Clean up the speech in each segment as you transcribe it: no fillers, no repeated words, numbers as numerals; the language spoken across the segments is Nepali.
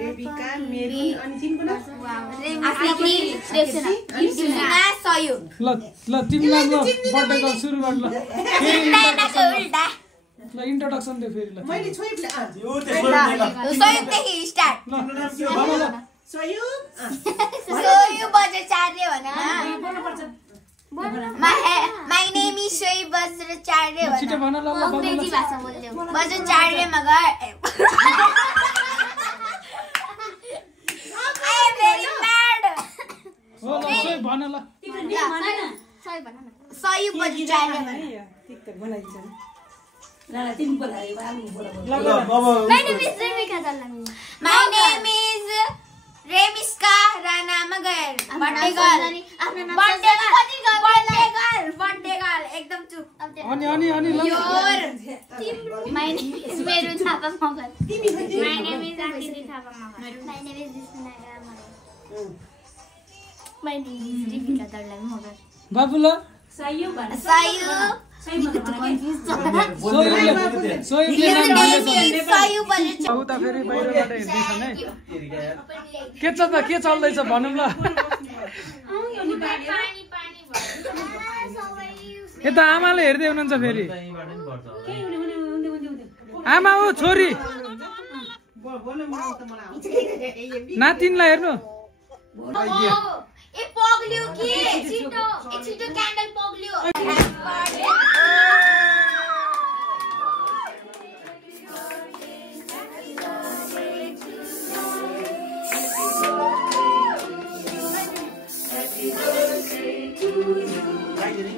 रेबिका मेरी अनि तिम्रो नाम ल ल तिमीलाई ल बर्थडे गर्ल सुरु गर ल ल इन्ट्रोडक्सन दे फेरि ल मैले छोइ सोयुदेखि स्टार्ट ल भन ल सोयु बज्राचार्य भन My name is Shoaib Bajracharya छिटो भन ल अंग्रेजी भाषा बोल्दै हो Bajracharya Magar I am very mad हो ल सोही भन ल Shoaib Bajracharya भन ठीक त बनाइन्छ My name is Remika Dalami My name is Remiska Rana Magar Birthday girl एकदम चुप अनि ल My name is Meru Thapa Magar My name is Aditi Thapa Magar My name is Disnaya Magar My name is Remika Dalami Magar बाबु ल Sayu उता फेरि बाहिरबाट हेर्दैछन् है के छ त के चल्दैछ भनौँ ल यता आमाले हेर्दै हुनुहुन्छ फेरि आमा हो छोरी नातिनलाई हेर्नु ए पग्लियो के छिटो candle पग्लियो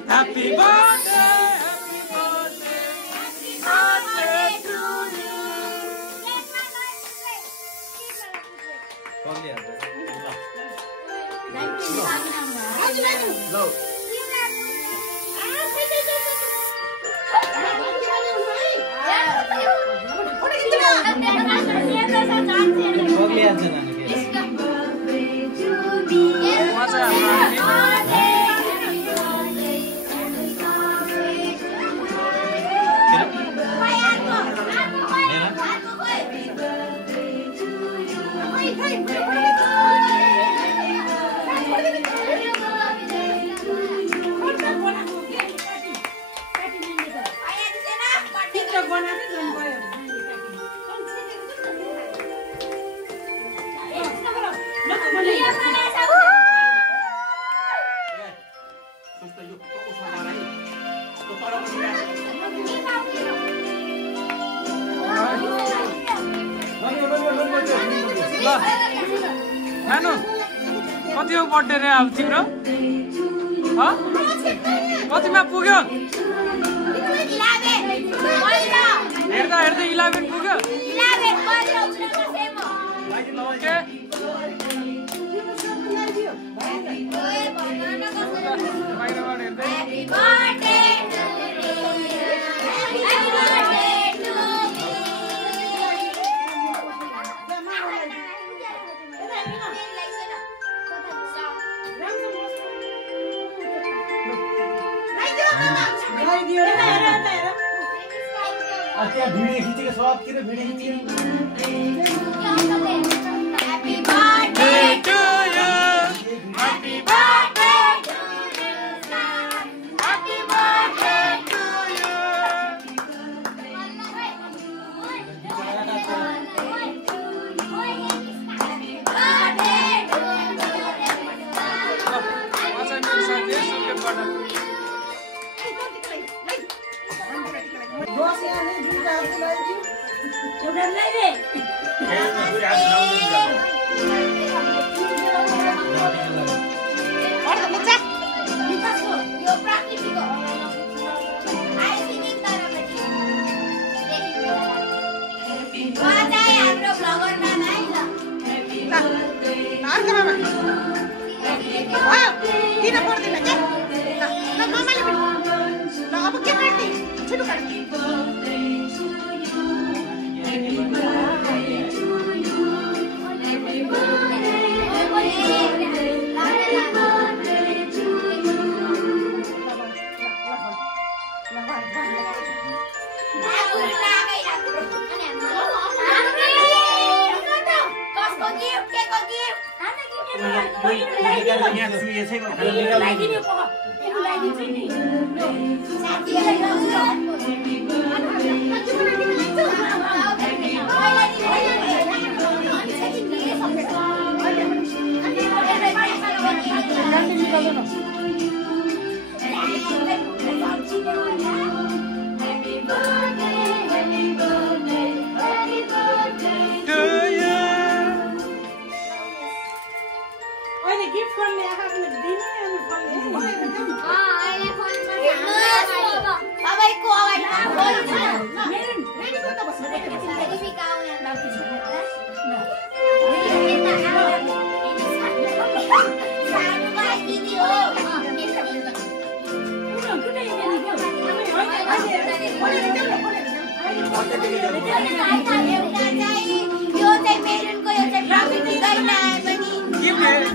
Happy birthday to you नानु कति हो बर्थडे रे अब तिम्रो कतिमा पुग्यो हेर्दा 11 पुग्यो त्यहाँ भिडियो खिचेको सबतिर भिडियो खिचेको Happy birthday to you Happy birthday to you Happy birthday to you अहिले गिफ्ट गर्ने आफूले दिने अनि सबैको अगाडि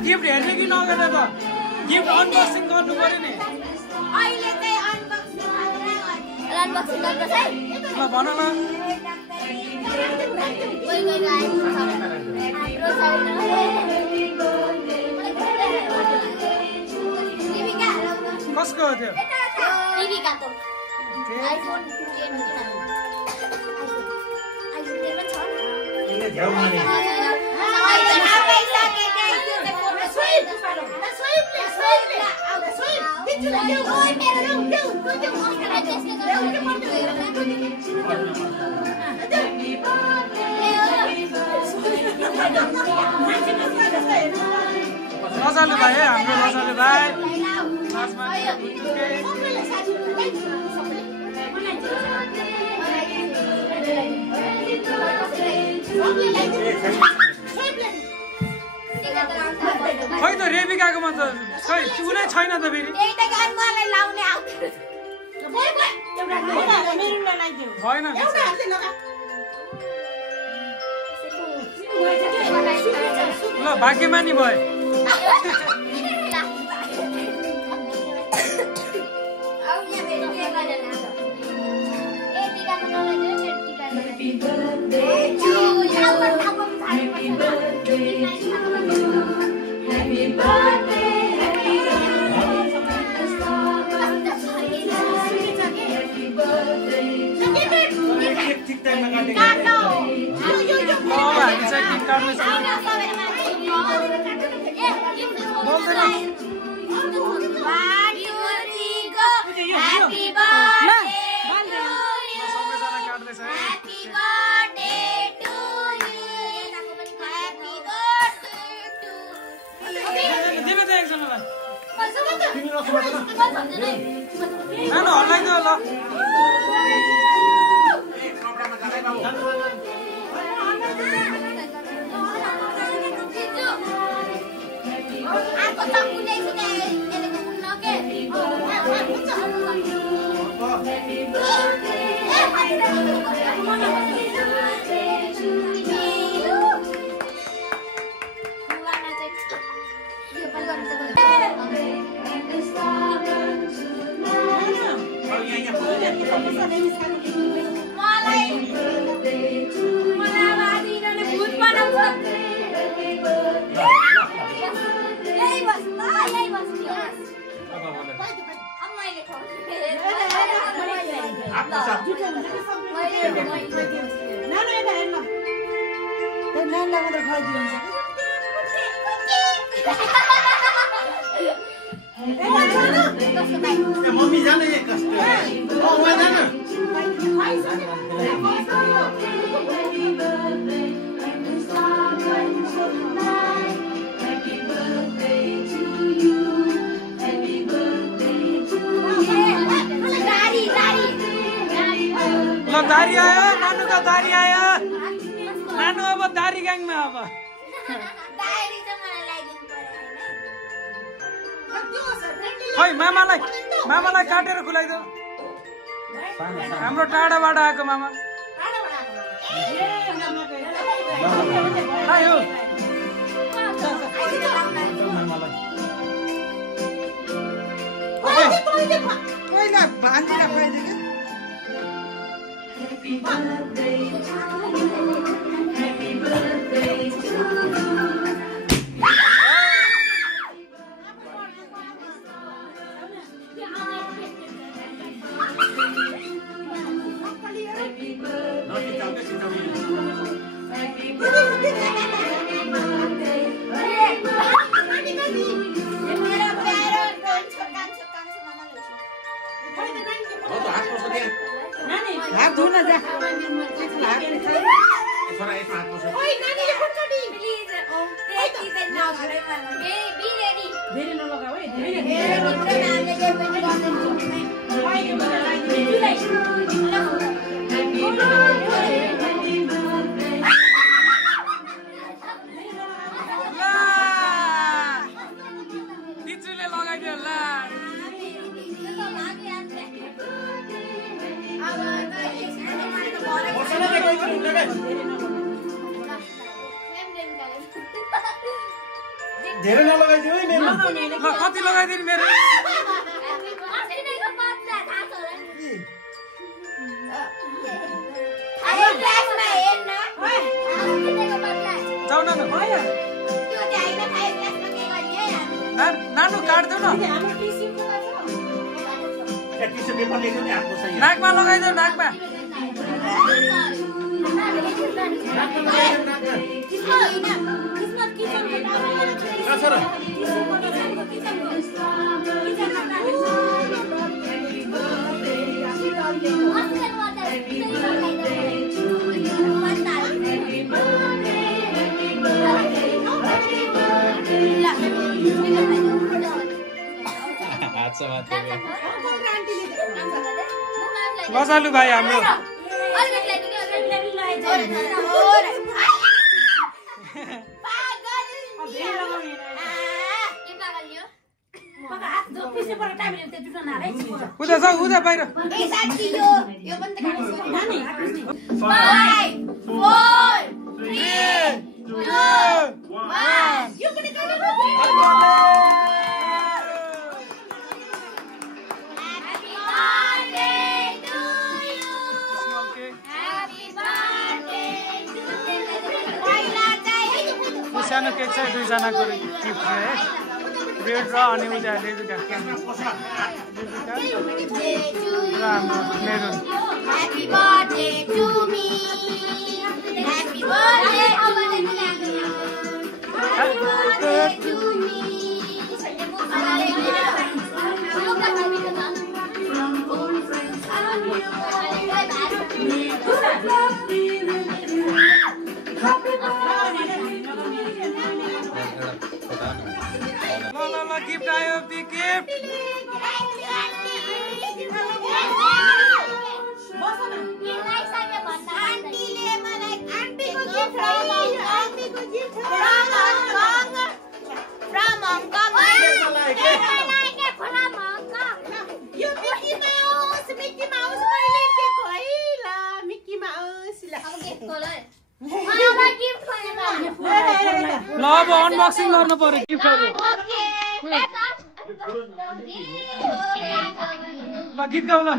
गिफ्ट हेर्ने कि नगर्ने त गिफ्ट अनबक्सिङ गर्नु पर्यो नि अहिले चाहिँ अनबक्सिङ गर्नुपर्छ है ल भन न कसको हो त्यो रसालु भाइ है हाम्रो रसालु भाइ खै त रेबिकाकोमा त खै उनै छैन त फेरि भएन ल भाग्यमानी भयो हामी चाहिँ केक काट्दैछौँ हल्लाइदियो ल मम्मी जाने कस्तो ल दारी आयो नानुको दारी आयो नानु अब दारी ग्याङमा अब खै मामालाई काटेर खुलाइदो हाम्रो टाढाबाट आएको मामा आयो धेरै नलगाऊ है धेरै बिचुले लगाइदियो ल धेरै नलगाइदियो है मेम ल कति लगाइदिनु मेरो जाऊ न नानु काट्दै न हाम्रो टिस्यु टिस्यु पेपर लेख्नु नि आफ्नो सही नाकमा लगाइदेऊ नाकमा बसालु भाइ हाम्रो उता छ उता बाहिर 5 सानो केक छ 2 जनाको गिफ्ट है ब्रेड र अनि उता लेजुका Happy birthday to me. Happy birthday to me. Happy birthday to me. ल गिफ्ट आयो बिग गिफ्ट ल अब अनबक्सिङ गर्नु पर्यो गिफ्टहरु ल गीत गाउ ल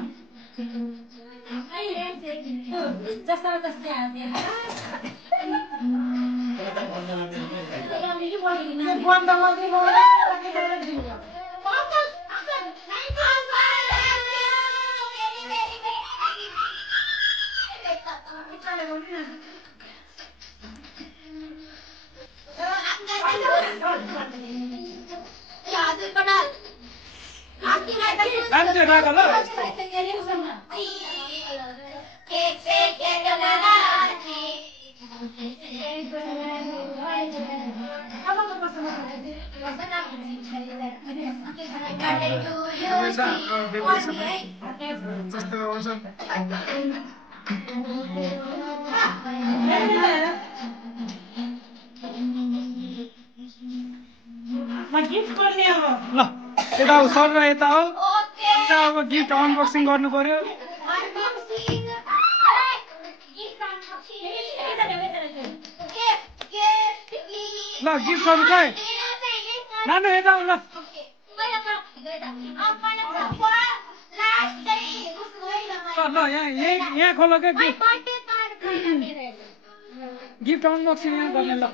ल यता सर र यता हो अब गिफ्ट अनबक्सिङ गर्नु पर्यो ल गिफ्टहरु खै नानु यता ल ल यहाँ खोल क्या गिफ्ट अनबक्सिङ यहाँ गर्ने ल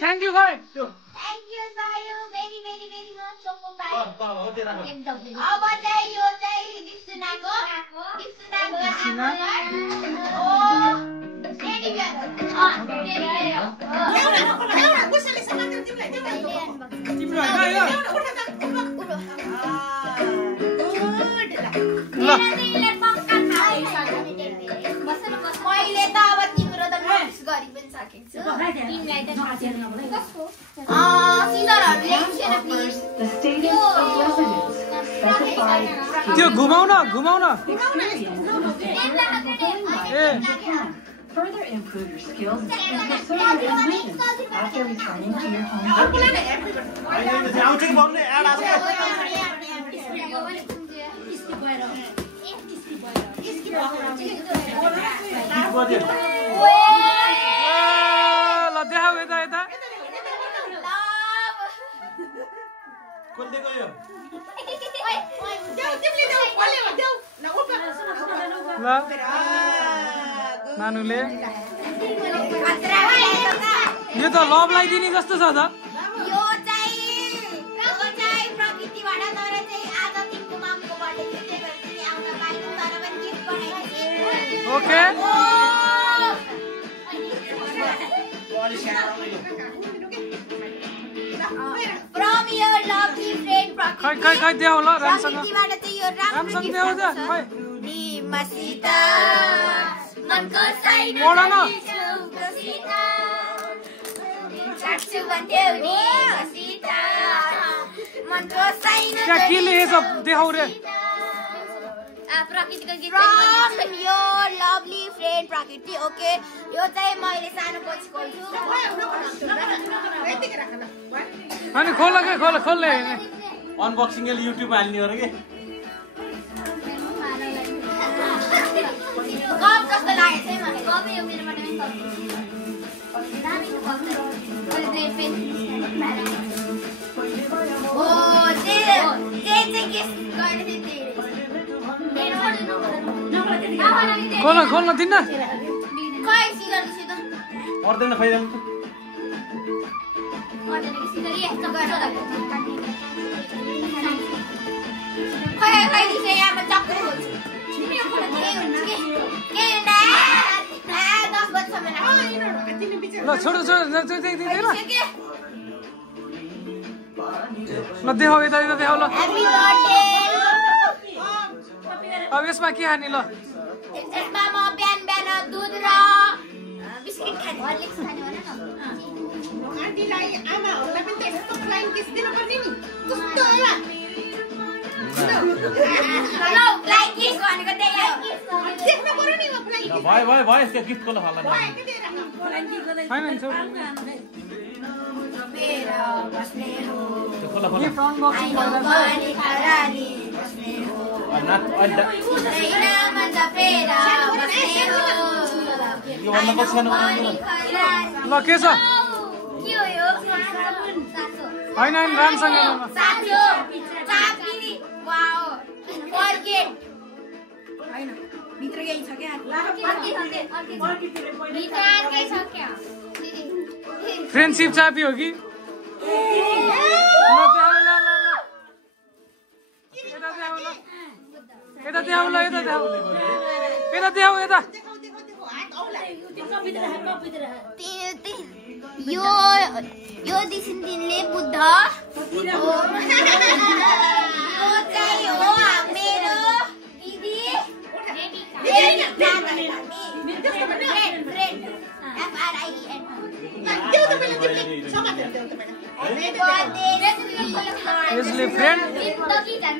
थ्याङ्क यू खै Thank you सायो very very very much सोको भाइ हो त्यो राख अब चाहिँ यो चाहिँ दिसुनाको ओ रेडी भयो एउटा कुसले समातेर तिमीलाई तिम्रो हैन यो ल मैले त अब तिम्रो त नोटिस गरि पनि सकेको छु तिमीलाई त कसको सिजरहरु ल्याइछेन प्लिज त्यो घुमाउन ए Further improve your skills and pursue your ambitions after returning to your home. आउँछ कि भन्ने एड आछ ल देखाऊ यता यता कसले गयो ल नानुले यो त लभलाई दिने जस्तो छ त यो चाहिँ प्रकृतिबाट तर चाहिँ आज तिम्रो मामको बर्थडे थियो त्यही भएर चाहिँ आउन पाएन तर पनि गिफ्ट पठाइदिए okay From your lovely friend प्रकृति खै देऊ ल रामसँग प्रकृतिबाट चाहिँ यो राम्रो देऊ त खै नि मसिता मनको साइनो पढ न मसिता साच्चु भन्थ्यौ नि मसिता मनको साइनो त्यहाँ के लेखेछ देखाउ रे प्रकृतिको गीत From your lovely friend प्रकृति ओके यो चाहिँ मैले सानो पछि खोल्छु अनि खोल के खोल्ने अनबक्सिङ ले युट्युब हाल्ने हो र के कप कस्तो लागेछ है मलाई कप यो मेरोबाट पनि कप ओ चाहिँ के गर्ने थिए खोल्न दिन्न खै सिगर त पर्दैन फाइदा खै दिसे यहाँ चक्कर खोल्छु ल छोडो ल देखाउ यता देखाउ ल अब यसमा के खाने ल यसमा म बिहान दुध र बिस्किट खाने हर्लिक्स खाने भने न आन्टीलाई आमाहरूलाई पनि त्यस्तो फ्लाइङ किस दिनुपर्ने नि कस्तो होला ल फ्लाइङ किस भनेको त्यही हो देख्नु पर्यो नि म फ्लाइङ भयो त्यो गिफ्टको ल होला हैन नि छोड मेरो बस्ने हो गिफ्ट अनबक्सिङ ल के छ हैन रामसँग भित्र केही छ क्या फ्रेन्डशिप चाबी हो कि यता देखाउ ल यो दिनले बुद्ध यो चाहिँ हो मेरो दिदी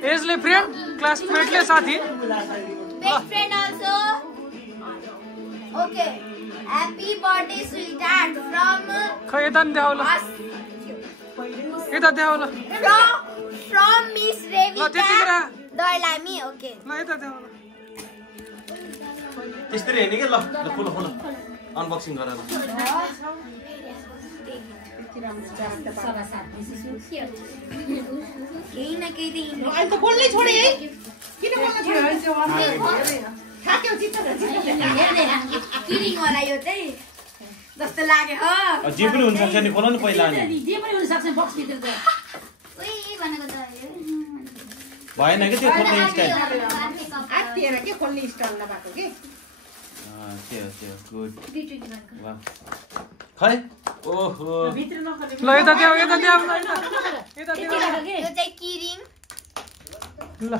यसले फ्रेन्ड क्लासमेटले साथी best friend also okay happy birthday sweetheart from खै यता नि देखाउ ल यता देखाउ ल फ्रम मिस रेविका दर्लामी ओके ल यता देखाउ ल त्यसरी हेर्ने के ल खोल अनबक्सिङ गर ल केही न केही अहिले त बोल्नै छोडे है किन बोल्न किरिङ होला यो चाहिँ जस्तो लाग्यो हो जे पनि हुन सक्छ नि खोला नि पहिला अनि जे पनि हुन सक्छ बक्स भित्र त उही भनेको त भएन कि त्यो खोल्ने स्टाइल आत्तिएर के खोल्ने स्टाइल नभएको के त्यो गुड वाह खै ओहो भित्र नखले ल यता देऊ यता देऊ यो चाहिँ किरिङ ल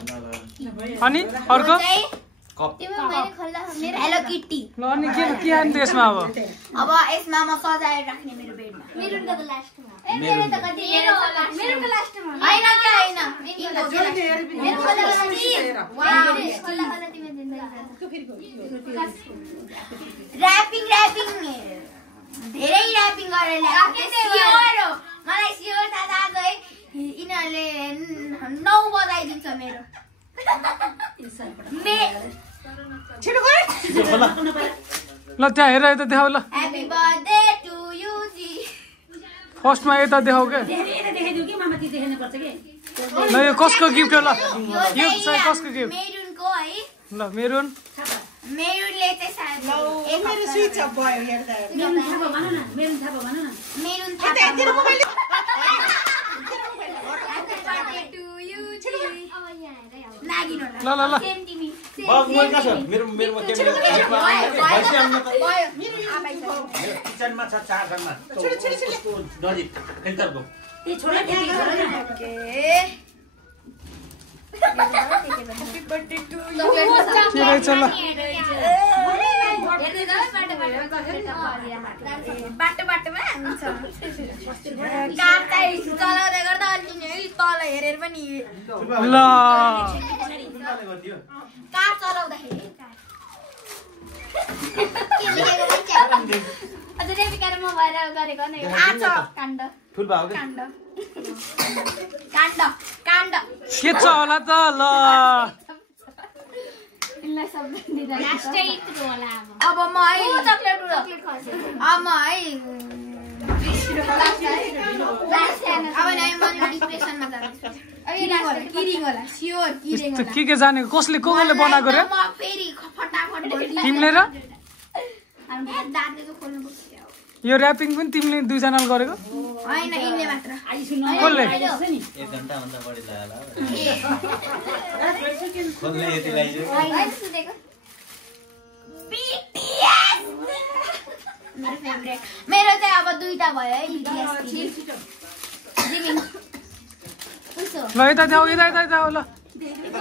अनि अर्को कप तिम्रो मैले खोल्दा मेरो हेलो किटी ल अनि के आनि त्यसमा अब अब यसमा म सजाएर राख्ने मेरो बेडमा मेरुनको त लास्टमा मेरो त कति मेरुको लास्टमा हैन के हैन मेरो खोला वाउ खोला तिमी र्यापिङ धेरै र्यापिङ गरेर ल्याएको मलाई स्योर दादा गए यिनीहरूले 9 बजाइदिन्छ मेरो छिटो गर खोला ल त्यहाँ हेर यता देखाऊ ल ह्यापी बर्थडे टु यु जी फर्स्टमा यता देखाऊ के देखाइदिउ कि मामा ती देखाउनु पर्छ के ल यो कसको गिफ्ट हो ल यो चाहिँ कसको गिफ्ट मेरुनको है ल मेरुन मेरुनले चाहिँ सायद मेरो स्विच अफ भयो हेर्दा मेरुन थापा भन न मेरुन थापा भन न मेरुन यता हेर मोबाइल ल ल ल मोबाइल कहाँ छ मेरो मेरोमा किचनमा छ चार्जरमा नजिक फिल्टरको ए छोरा के रहेछ ल बाटोमा हुन्छ कार चाहिँ चलाउँदै गर्दा अलि तल हेरेर पनि ल कार चलाउँदाखेरि अझ रेबिका र म भएर गरेको नै काण्ड फुल भयो के काण्ड के छ होला त ल अब म है चकलेट अब म है अब म डिप्रेसनमा जान्छु किरिङ होला स्योर किरिङ होला के जानेको कसले कसले बनाएको रे म फेरि फटाफट तिमीले र दाँतले खोल्नु पर्छ यो र्यापिङ पनि तिमीले दुईजनाले गरेको हैन इनले मात्र कसले एक घण्टा भन्दा बढी लाग्यो खोल्ने यति लाग्यो हैन सुनेको BTS मेरो फेभरेट मेरो चाहिँ अब दुईटा भयो है BTS जिमिङ उसो ल यता देऊ यता ल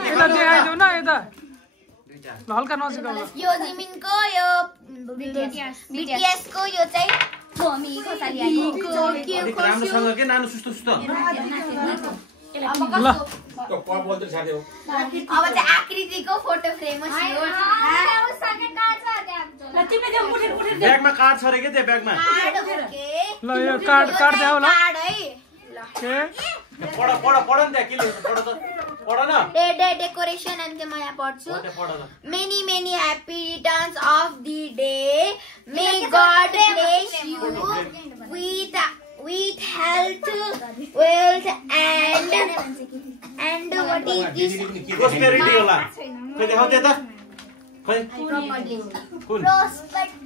यता देखाइदेऊ न यता ल हल्का नजिक आऊ यो जिमिनको यो BTS को यो चाहिँ हामी खोसाली आएको राम्रोसँग के नानु सुस्तो ल अब चाहिँ आकृतिको फोटो फ्रेम हो ब्यागमा कार्ड छ रे के त्यो ब्यागमा ल यो कार्ड देखाऊ ल के पढ नि त्यहाँ के लेख्छ पढ न डेकोरेसन अनि म यहाँ पढ्छु पढ न Many happy returns of the day. May God bless you with health, wealth, and what is this? Prosperity होला खै देखाउ त्यता खै कुन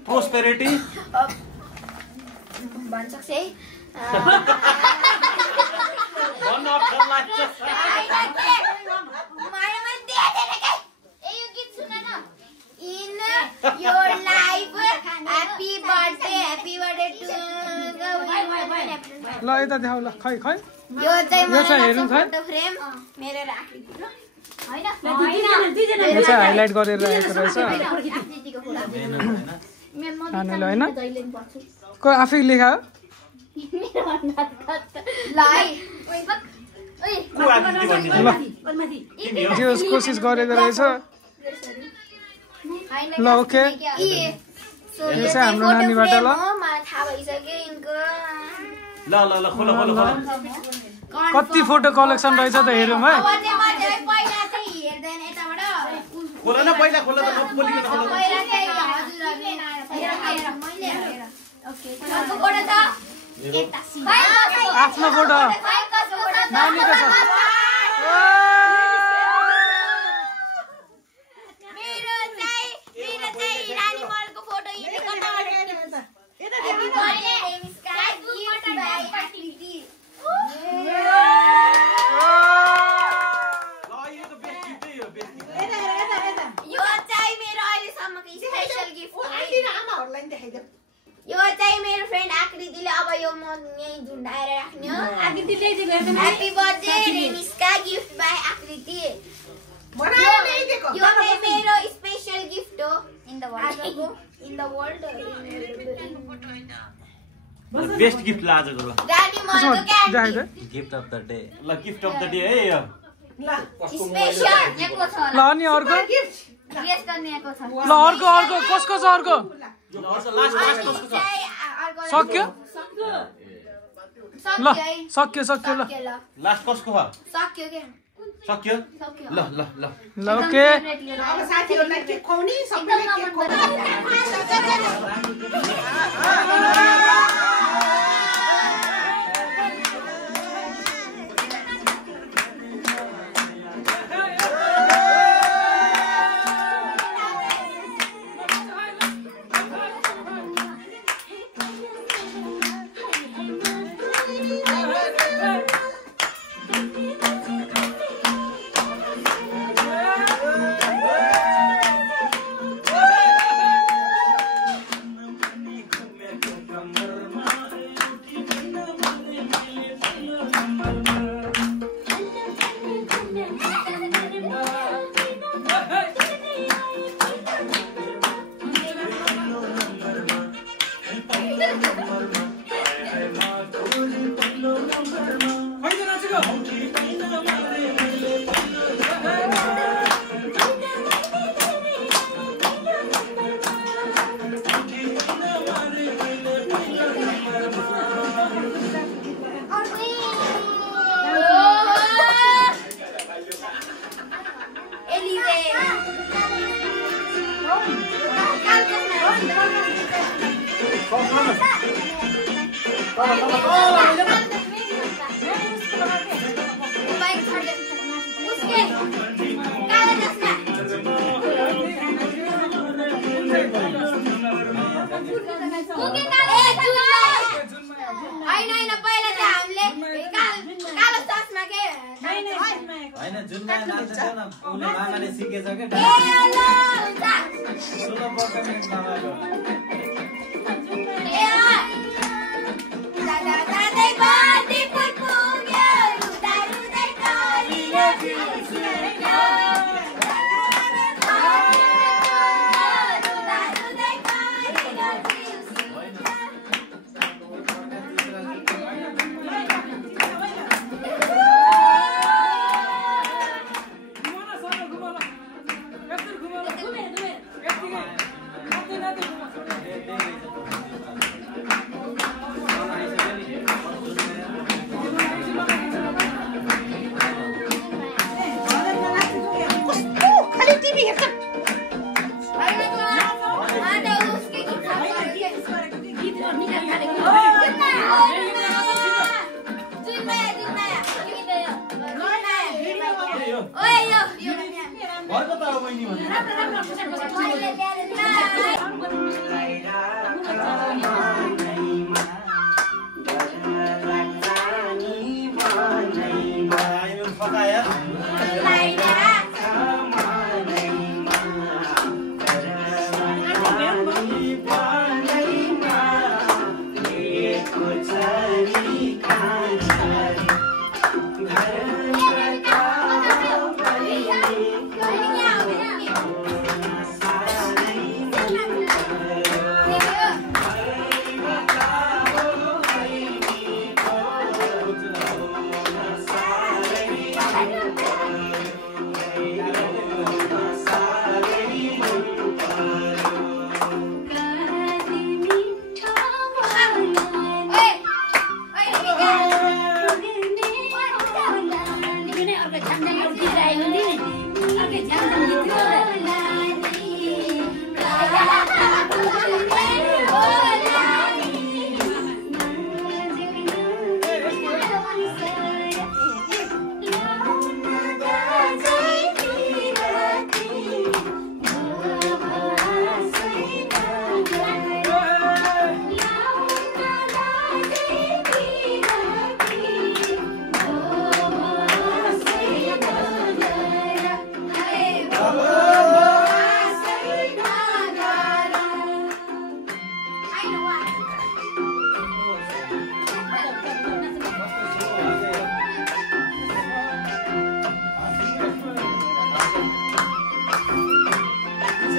प्रोस्पेरिटी भन्न सक्छ है भन्न अप्ठ्यारो लाग्छ In your life, happy birthday to ल यता देखाऊ ल खै यो चाहिँ यो चाहिँ हेरौँ खै फोटो फ्रेम मेरो राखेको हैन यो चाहिँ हाइलाइट गरेर राखेको रहेछ आकृतिको फोटो नानीले होइन को आफै लेखा ल है जे कोसिस गरेको रहेछ ल ओके यो चाहिँ हाम्रो नानीबाट ल मलाई थाहा भइसक्यो यिनको ल खोल कति फोटो कलेक्सन रहेछ त हेरौँ है अब चाहिँ म चाहिँ पहिला चाहिँ हेर्दैन यताबाट खोल न पहिला खोल त नपोलिकन खोल पहिला चाहिँ मैले ओके अर्को फोटो छ यता सिधा आफ्नो फोटो नानीको छ मेरो चाहिँ रानी मलको फोटो यिनी कताबाट यो चाहिँ मेरो अहिलेसम्मको स्पेशल गिफ्ट हो। आन्टी र आमाहरूलाई नि देखाइदेऊ। यो चाहिँ मेरो फ्रेन्ड आकृतिले अब यो म यही झुन्डाएर राख्ने हो। आकृतिले दिएको ह्यापी बर्थडे रेमिस्का गिफ्ट बाइ आकृति। बनाएर ल्याइदिएको। यो चाहिँ मेरो स्पेशल गिफ्ट हो in the world. Best gift ला आजको र रानी मनको candy gift of the day ल गिफ्ट अफ द डे है यो ल स्पेशल एको छ ल अनि अर्को गिफ्ट। गेस गर्ने एको छ। ल अर्को कसको छ अर्को लास्ट कसको छ सक्यो ल सक्यो ल लास्ट कसको हो सक्यो के सक्यो ल ल ल ल ओके अब साथीहरूलाई केक खुवाउने सबैले केक खुवाउने।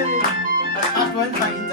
फास्ट भयो नि पाइन्छ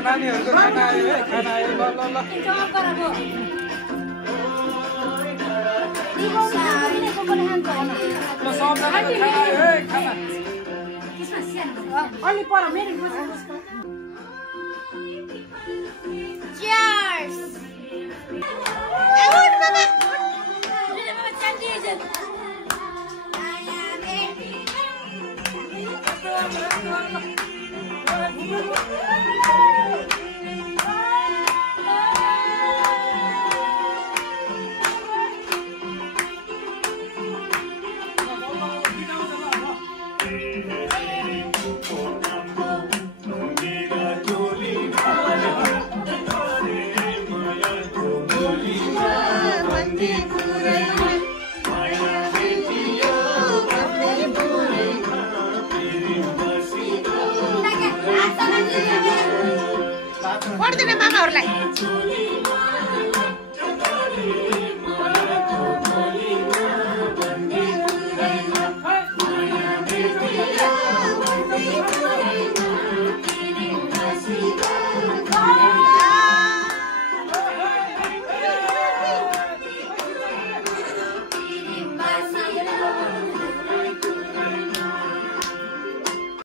नानीहरुको खाना आयो है खाना आयो ल ल ल सबजनाको खाना आयो है खाना अलि पर मेरो Cheers! Ordena mama orlai.